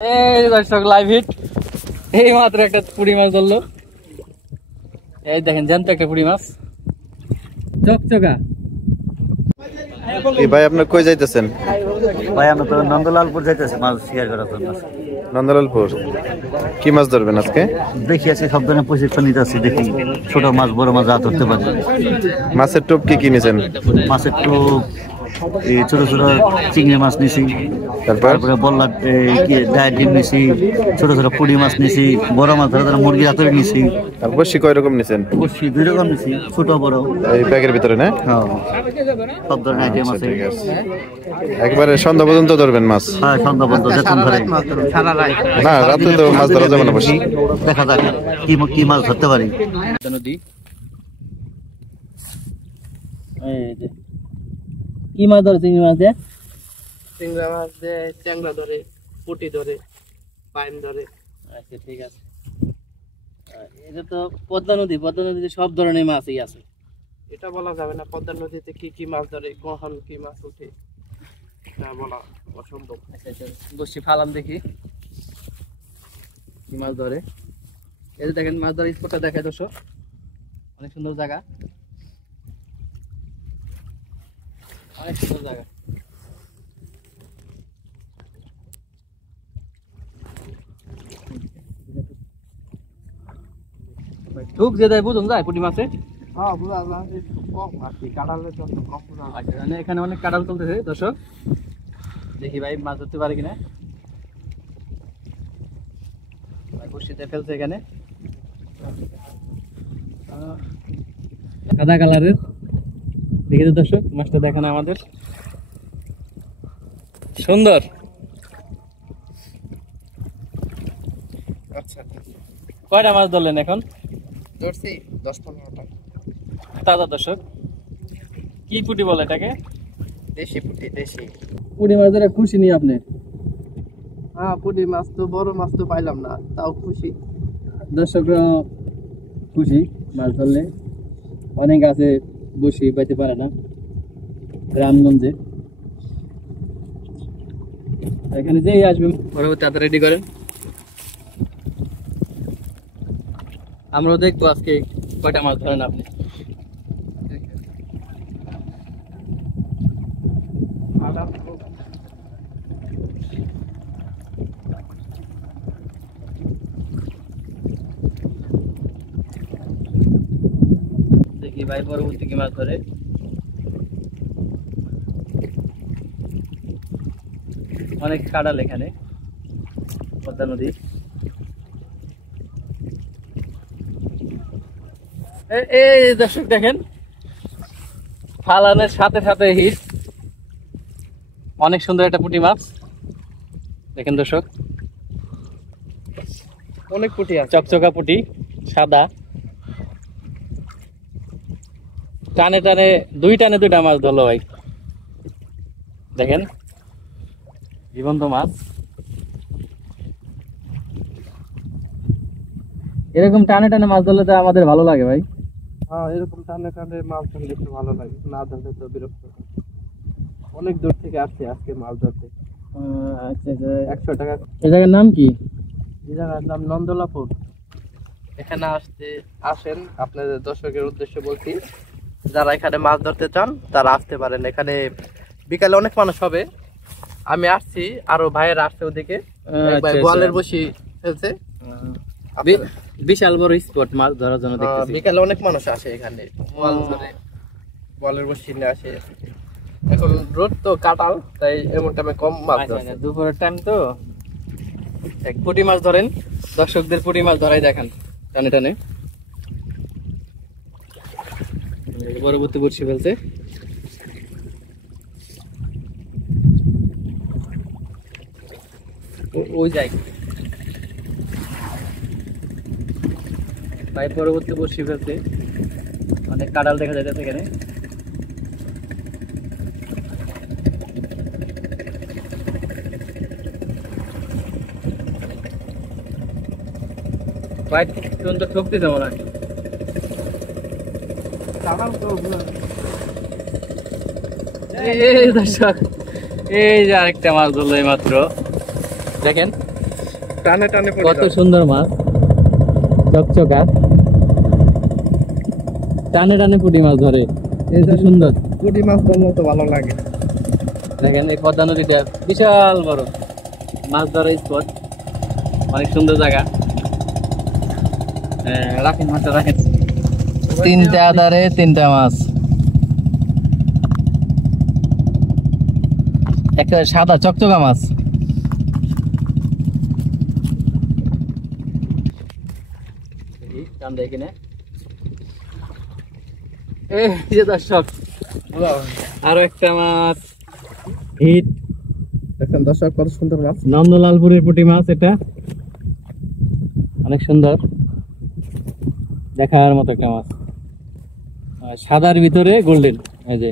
এই দর্শক live hit এই মাত্র একটা পুঁটি মাছ ধরলো। এই দেখেন জ্যান্ত একটা পুঁটি মাছ চকচকা। ভাই আপনার কই যাইতেছেন? ভাই আমরা তো নন্দলালপুর যাইতেছি মাছ শিকার করার জন্য। নন্দলালপুর কি মাছ ধরবেন আজকে? দেখি আজকে সব ধরনের প্রশিক্ষণ নিতে আসছি, দেখি ছোট মাছ বড় মাছ ধরতে পারি। মাছের টোপ কি কিনেছেন? মাছের টোপ ছোট ছোট চিংড়ি মাছ নিছি, তারপরে বললা ডায়ের ডিম নিছি, ছোট ছোট পুঁটি মাছ নিছি, বড় মাছ ধরে ধরে মুরগির হাতুড়ি নিছি। আর বসি কয় রকম নিছেন? বসি 2 রকম নিছি, ছোট বড় এই ব্যাগের ভিতরে না? হ্যাঁ, সব ধরনের আইটেম আছে। ঠিক আছে, একবারে সন্ধ্যা পর্যন্ত ধরবেন মাছ? হ্যাঁ, সন্ধ্যা পর্যন্ত যতক্ষণ ধরে। না, রাতে তো মাছ ধরা যাবে না। বসি দেখা যাক কি মাছ ধরতে পারি। নদী কি মাছ ধরে? চিংড়ি মাছ দিয়ে, চিংড়া মাছ দিয়ে চ্যাংড়া ধরে, পুঁটি ধরে, পাইন ধরে। আচ্ছা ঠিক আছে। এটা তো পদ্মা নদী, পদ্মা নদীতে সব ধরনের মাছই আছে। এটা বলা যাবে না পদ্মা নদীতে কি কি মাছ ধরে, কখন কি মাছ উঠে এটা বলা অসম্ভব। আচ্ছা আচ্ছা, বসছি ফালাম দেখি কি মাছ ধরে। এই যে দেখেন মাছ ধরার স্পটটা দেখায় দর্শক, অনেক সুন্দর জায়গা, অনেক সুন্দর জায়গা। ঠুক যে দেয় বুঝুন যায় পুঁটি মাছে। হ্যাঁ, বুঝা যায় কম আর কি, কাঁঠালের জন্য কম বুঝা যায়। আচ্ছা, মানে এখানে অনেক কাঁঠাল চলতেছে দর্শক, দেখি ভাই মাছ ধরতে পারে কিনা। ভাই বসিতে ফেলছে এখানে সাদা কালারের, দেখি তো দর্শক মাছটা দেখেন আমাদের সুন্দর। আচ্ছা, কয়টা মাছ ধরলেন এখন? ধরছি 10-15টা। তাজা দর্শক, কি পুঁটি বলে এটাকে? দেশি পুঁটি, দেশি পুঁটি মাছ ধরে খুশি নি আপনি? হ্যাঁ, পুঁটি মাছ তো বড় মাছ তো পাইলাম না, তাও খুশি। দর্শকরা খুশি মাছ ধরলে, অনেক আছে বসি পাইতে পারে না গ্রামগঞ্জে। এখানে যেই আসবে পরবর্তী হাতে রেডি করেন, আমরাও দেখবো আজকে কয়টা মাছ ধরেন আপনি। দেখি ভাই পরবর্তী কি মাছ ধরে। অনেক কাঁঠাল এখানে পদ্মা নদী। এই দর্শক দেখেন ফালানের সাথে সাথে হিট, অনেক সুন্দর একটা পুঁটি মাছ দেখেন দর্শক, অনেক পুঁটি আছে, চকচকা পুঁটি সাদা। টানে টানে দুইটা মাছ ধরলো ভাই, দেখেন জীবন্ত মাছ। এরকম টানে টানে মাছ ধরলে তো আমাদের ভালো লাগে ভাই। হ্যাঁ, এরকম টানে টানে মাছ ধরলে একটু ভালো লাগে, না ধরলে তো বিরক্ত। অনেক দূর থেকে আসছে আজকে মাছ ধরতে। আচ্ছা আচ্ছা, 100 টাকা। এই জায়গার নাম কি? এই জায়গার নাম নন্দলাপুর। এখানে আসেন, আপনাদের দর্শকের উদ্দেশ্যে বলছি, যারা এখানে মাছ ধরতে চান তারা আসতে পারেন। এখানে বিকালে অনেক মানুষ হবে, আমি আসছি, আরো ভাইয়ের আসছে ওদিকে, গোয়ালের বসি ফেলছে। বিশাল বড় স্পট মাছ ধরার জন্য দেখতেছি। বিকালে অনেক মানুষ আসে এখানে, গোয়ালের বসি নিয়ে আসে। এখন রোদ তো কাঁঠাল, তাই এমন টাইমে কম মাছ ধরছে। দুপুরের টাইম তো পুঁটি মাছ ধরেন, দর্শকদের পুঁটি মাছ ধরাই দেখান টানে টানে। পরবর্তী বড়শি ফেলছে, ওই যাই ভাই, পরবর্তী বড়শি ফেলছে, অনেক কাঁঠাল দেখা যাচ্ছে এখানে। ভাই তুমি তো ঠকতেছ মনে হয়। এই দর্শক, এই যে আরেকটা মাছ ধরলো এই মাত্র, দেখেন টানে টানে পড়ে কত যায়। সুন্দর মাছ, চকচকা, টানে টানে পুঁটি মাছ ধরে, এই যে সুন্দর। পুঁটি মাছ ধরলে তো ভালো লাগে। দেখেন এই পদ্মা নদীটা বিশাল বড় মাছ ধরার স্পট, অনেক সুন্দর জায়গা। রাখেন মাছটা রাখেন। তিনটা আদারে তিনটা মাছ, একটা সাদা চকচকা মাছ। এই যে দর্শক, আরো একটা মাছ হিট, দেখেন দর্শক কত সুন্দর মাছ। নন্দলালপুরের পুঁটি মাছ, এটা অনেক সুন্দর দেখার মতো একটা মাছ। সাদার ভিতরে গোল্ডেন, এই যে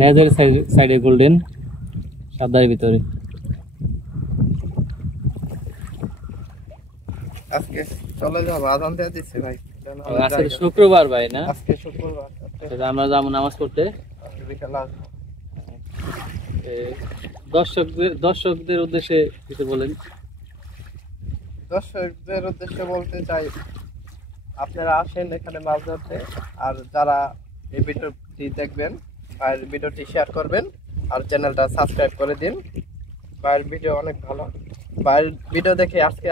নেজের সাইডে গোল্ডেন, সাদার ভিতরে। আজকে চলে যাবো, আজান দিয়ে দিচ্ছে ভাই। আজকে শুক্রবার ভাই না, আজকে শুক্রবার, আমরা যাবো নামাজ পড়তে। বিকেলে আসবো। দর্শকদের উদ্দেশ্যে কিছু বলেন। দর্শকদের উদ্দেশ্যে বলতে চাই, আপনারা আসেন এখানে মাছ ধরতে। আর যারা এই ভিডিওটি দেখবেন, ভাইয়ের ভিডিওটি শেয়ার করবেন আর চ্যানেলটা সাবস্ক্রাইব করে দিন। ভাইয়ের ভিডিও অনেক ভালো। ভাইয়ের ভিডিও দেখে আজকে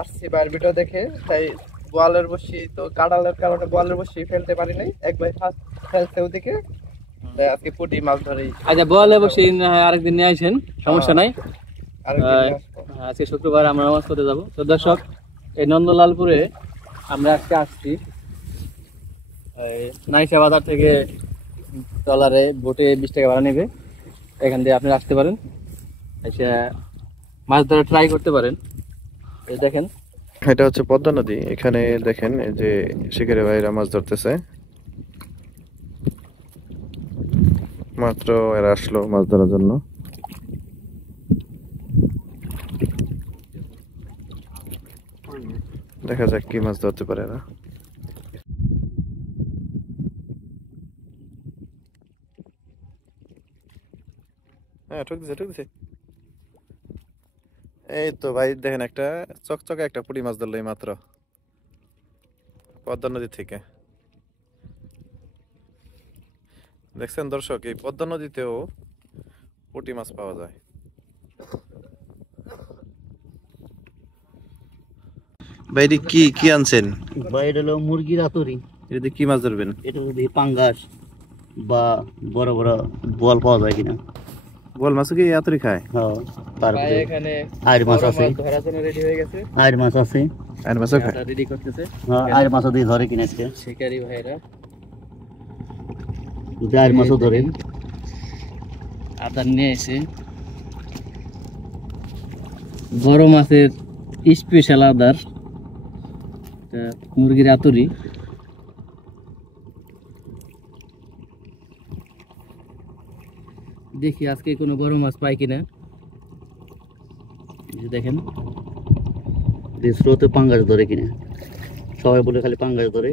আসছি ভাইয়ের ভিডিও দেখে। তাই বোয়ালের বসি তো কাঁড়ালের কারণে বোয়ালের বসি ফেলতে পারি নাই, এক ভাই ফার্স্ট ফেলছে ওদিকে, তাই আজকে পুঁটি মাছ ধরেই। আচ্ছা বলে বসে আরেকদিন নিয়ে আসেন, সমস্যা নাই। আরেকদিন নিয়ে আসবো। আজকে শুক্রবার আমরা নামাজ পড়তে যাবো। তো দর্শক, এই নন্দলালপুরে আমরা আজকে আসছি। নাইসা বাজার থেকে ট্রলারে বোটে 20 টাকা ভাড়া নেবে, এখান দিয়ে আপনি আসতে পারেন, এসে মাছ ধরা ট্রাই করতে পারেন। এই দেখেন এটা হচ্ছে পদ্মা নদী। এখানে দেখেন এই যে শিকারী ভাইরা মাছ ধরতেছে। মাত্র এরা আসলো মাছ ধরার জন্য। দেখা যাক কি মাছ ধরতে পারে এরা। হ্যাঁ ঠুকছে। এই তো ভাই দেখেন একটা চকচকে একটা পুঁটি মাছ ধরলো এই মাত্র পদ্মা নদী থেকে। দেখছেন দর্শক, এই পদ্মা নদীতেও পুঁটি মাছ পাওয়া যায়। ভাই কি আনছেন? ভাই এটা হলো মুরগির আতরি। এটা কি মাছ ধরবেন? এটা যদি পাঙ্গাস বা বড় বড় বোয়াল পাওয়া যায় কিনা। বল মাছ কি আতরি খায়? হ্যাঁ, তারপরে এখানে আইর মাছ আছে, ধরার জন্য রেডি হয়ে গেছে, আইর মাছ আছে, আর মাছও খায়? রেডি করতেছে হ্যাঁ আইর মাছও দিয়ে ধরে কিনা আজকে। শিকারি ভাইরা যদি আইর মাছও ধরেন। আদার নিয়ে এসে বড় মাছের স্পেশাল আদার, মুরগির আতুরি। দেখি আজকে কোনো বড় মাছ পাই কিনা। দেখেন স্রোতে পাঙ্গাস ধরে কিনা, সবাই বলে খালি পাঙ্গাস ধরে।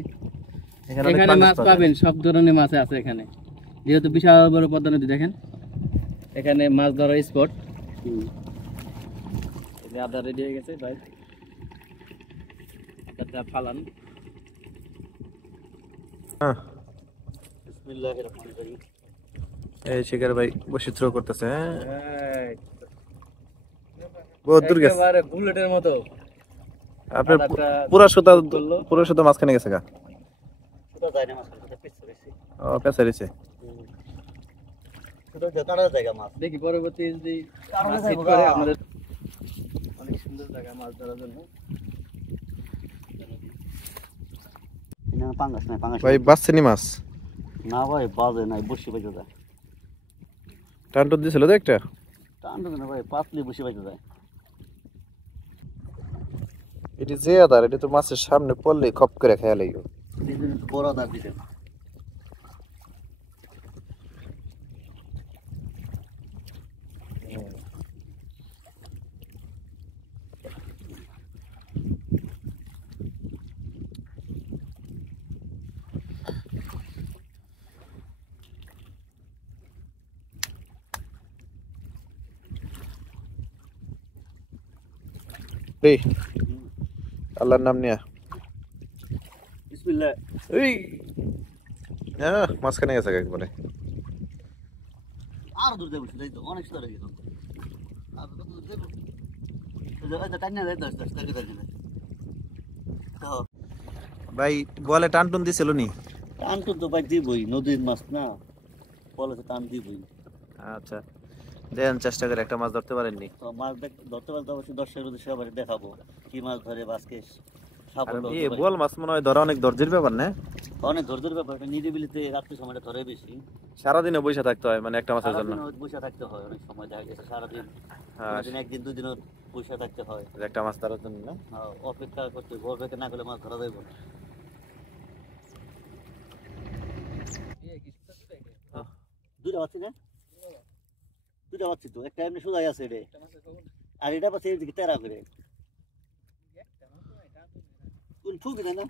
এখানে মাছ পাবেন, সব ধরনের মাছ আছে এখানে, যেহেতু বিশাল বড় পদ্মা নদী। দেখেন এখানে মাছ ধরার স্পট। আদা রেডি হয়ে গেছে ভাই, আদাটা ফালান। বিসমিল্লাহির রহমানির রহিম। এই শিকার ভাই বসে থ্রো করতেছে। বহুত দূর গেছে, একেবারে বুলেটের মতো। আপনার আদাটা পুরো সুতো মাঝখানে গেছে গা। শুধু যায় না মাছ, শুধু পিছ করেছি। ও পেঁচা দিছে। শুধু কাটার জায়গা মাছ। দেখি পরবর্তী যদি কারণে মাছ যাইবো hit করে গা। আমাদের অনেক সুন্দর জায়গা মাছ ধরার জন্য। না পাঙ্গাস নাই, পাঙ্গাস ভাই বাসছেনি মাছ? না ভাই, বাজে নাই, বসি বাজে যায়। টান্টু দিছিল তো একটা। টান না ভাই, পাতলি বসি বাজে যায়। এটি যে আদার, এটি তো মাছের সামনে পড়লে খপ করে খেয়া লাগবে। বড় দাঁত দিতেন। এই আল্লাহর নাম নিয়া বিসমিল্লাহ। এই হ্যাঁ মাঝখানে গেছে একবারে। আর দূর যাবো সেটাই তো অনেক স্তরে গেলাম। আর কত দূর যাবো? এই যে টাইনা যায় 10 টাকা টাকা। তো ভাই বলে টান টুন দিছিল নি? টান তো ভাই দিবই, নদীর মাছ না, বলে তো টান দিবই। আচ্ছা দেন চেষ্টা করে একটা মাছ ধরতে পারেননি? তো মাছ ধরতে পারলে তো অবশ্যই দর্শকের উদ্দেশ্যে আবার দেখাবো কি মাছ ধরে আজকে আর সাফল্য এই বোয়াল মাছ মনে হয় ধরা অনেক ধৈর্যের ব্যাপার না? অনেক ধৈর্যের ব্যাপার। নিরিবিলিতে রাত্রি সময়টা ধরে বেশি, সারাদিনে বসে থাকতে হয় মানে একটা মাছের জন্য। সারাদিন বসে থাকতে হয়, অনেক সময় দেখা গেছে সারাদিন, হ্যাঁ কোনোদিন একদিন দুদিনও বসে থাকতে হয়, একটা মাছ ধরার জন্য না? অপেক্ষা করতে, ভোর বেঁকে না করলে মাছ ধরা যাইব না। দুইটা পাচ্ছি না, দুইটা পাচ্ছি তো, একটা এমনি সোজাই আছে রে, আর এটা পাচ্ছি এদিকে তেরা করে। কোন ঠুক দেয় না,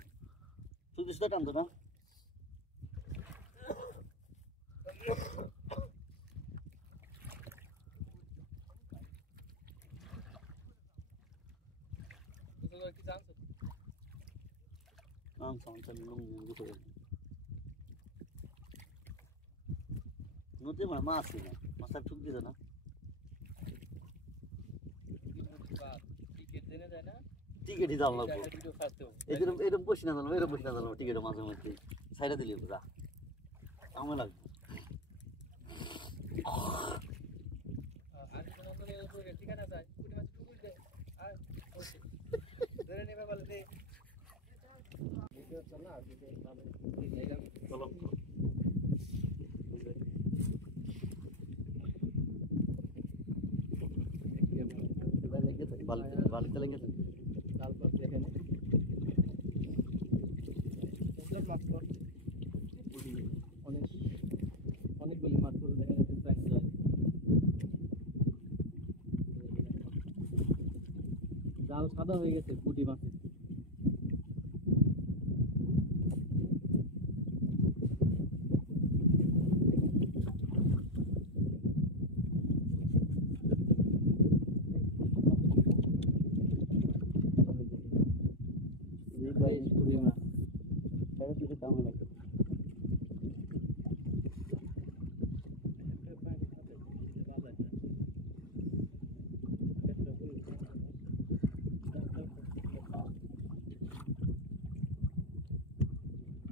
ঠুক দিস টানতো না। নদী মানে মাছ না, মাছ আর ঠুক দিত না। টিকিটই দাম লাগবে, এরকম এরকম বসি না জানবো, এরকম বসি না জানবো, টিকিটের মাঝে মধ্যে সাইডে দিলে বুঝা আমার লাগবে। বালিতে লেগেছে অনেকগুলি মাছ পড়ে দেখা যাচ্ছে প্রায় যায়। জাল সাদা হয়ে গেছে পুঁটি মাছে।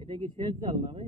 এটা কি শেষ জাল না ভাই?